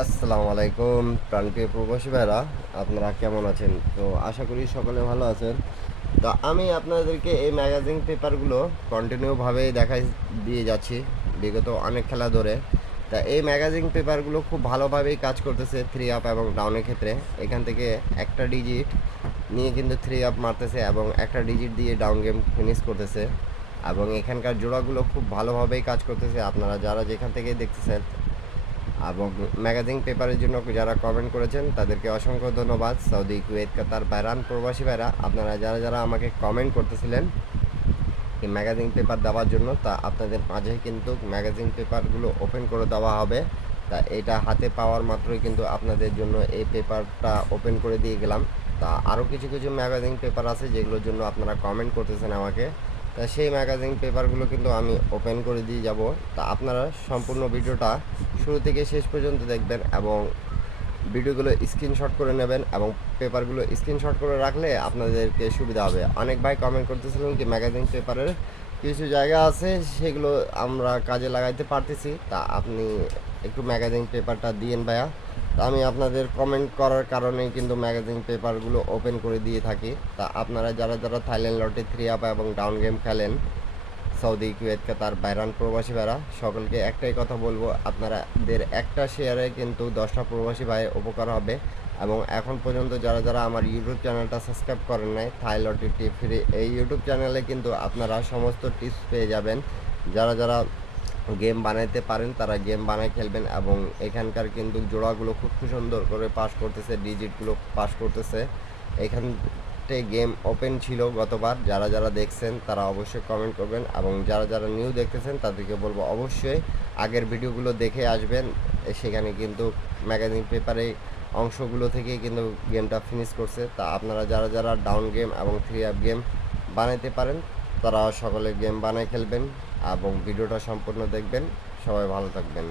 আসসালামু আলাইকুম প্রাণপ্রিয় প্রবাসী ভাইরা, আপনারা কেমন আছেন? তো আশা করি সকলে ভালো আছেন। তো আমি আপনাদেরকে এই ম্যাগাজিন পেপারগুলো কন্টিনিউভাবেই দেখাই দিয়ে যাচ্ছি বিগত অনেক খেলা ধরে। তা এই ম্যাগাজিন পেপারগুলো খুব ভালোভাবেই কাজ করতেছে থ্রি আপ এবং ডাউনের ক্ষেত্রে। এখান থেকে একটা ডিজিট নিয়ে কিন্তু থ্রি আপ মারতেছে এবং একটা ডিজিট দিয়ে ডাউন গেম ফিনিশ করতেছে, এবং এখানকার জোড়াগুলো খুব ভালোভাবেই কাজ করতেছে। আপনারা যারা যেখান থেকে দেখতেছেন এবং ম্যাগাজিন পেপারের জন্য যারা কমেন্ট করেছেন তাদেরকে অসংখ্য ধন্যবাদ। সৌদি, কুয়েত, কাতার, বাহরান প্রবাসী ভাইরা, আপনারা যারা যারা আমাকে কমেন্ট করতেছিলেন এই ম্যাগাজিন পেপার দেওয়ার জন্য, তা আপনাদের মাঝে কিন্তু ম্যাগাজিন পেপারগুলো ওপেন করে দেওয়া হবে। তা এটা হাতে পাওয়ার মাত্রই কিন্তু আপনাদের জন্য এই পেপারটা ওপেন করে দিয়ে গেলাম। তা আরও কিছু কিছু ম্যাগাজিন পেপার আছে যেগুলোর জন্য আপনারা কমেন্ট করতেছেন আমাকে। তা সেই ম্যাগাজিন পেপারগুলো কিন্তু আমি ওপেন করে দিয়ে যাব। তা আপনারা সম্পূর্ণ ভিডিওটা শুরু থেকে শেষ পর্যন্ত দেখবেন এবং ভিডিওগুলো স্ক্রিনশট করে নেবেন, এবং পেপারগুলো স্ক্রিনশট করে রাখলে আপনাদেরকে সুবিধা হবে। অনেক ভাই কমেন্ট করতেছিলেন কি ম্যাগাজিন পেপারের কিছু জায়গা আছে সেগুলো আমরা কাজে লাগাইতে পারতেছি, তা আপনি একটু ম্যাগাজিন পেপারটা দিয়েন ভাইয়া। তা আমি আপনাদের কমেন্ট করার কারণেই কিন্তু ম্যাগাজিন পেপারগুলো ওপেন করে দিয়ে থাকি। তা আপনারা যারা যারা থাইল্যান্ড লটে থ্রি আপ এবং ডাউন গেম খেলেন, সৌদি, কুয়েত, কাতার, বাহরান প্রবাসী ভাইরা, সকলকে একটাই কথা বলবো, আপনাদের একটা শেয়ারে কিন্তু 10টা প্রবাসী ভাই উপকার হবে। এবং এখন পর্যন্ত যারা যারা আমার ইউটিউব চ্যানেলটা সাবস্ক্রাইব করেন নাই, থাইলটি টিপ ফ্রি এই ইউটিউব চ্যানেলে কিন্তু আপনারা সমস্ত টিপস পেয়ে যাবেন। যারা যারা গেম বানাইতে পারেন তারা গেম বানায় খেলবেন, এবং এখানকার কিন্তু জোড়াগুলো খুব সুন্দর করে পাস করতেছে, ডিজিটগুলো পাস করতেছে। এখানতে গেম ওপেন ছিল গতবার, যারা যারা দেখছেন তারা অবশ্যই কমেন্ট করবেন, এবং যারা যারা নিউ দেখতেছেন তাদেরকে বলবো অবশ্যই আগের ভিডিওগুলো দেখে আসবেন। সেখানে কিন্তু ম্যাগাজিন পেপারে অংশগুলো থেকে কিন্তু গেমটা ফিনিশ করছে। তা আপনারা যারা যারা ডাউন গেম এবং থ্রি আপ গেম বানাইতে পারেন তারা সকলে গেম বানায় খেলবেন এবং ভিডিওটা সম্পূর্ণ দেখবেন। সবাই ভালো থাকবেন।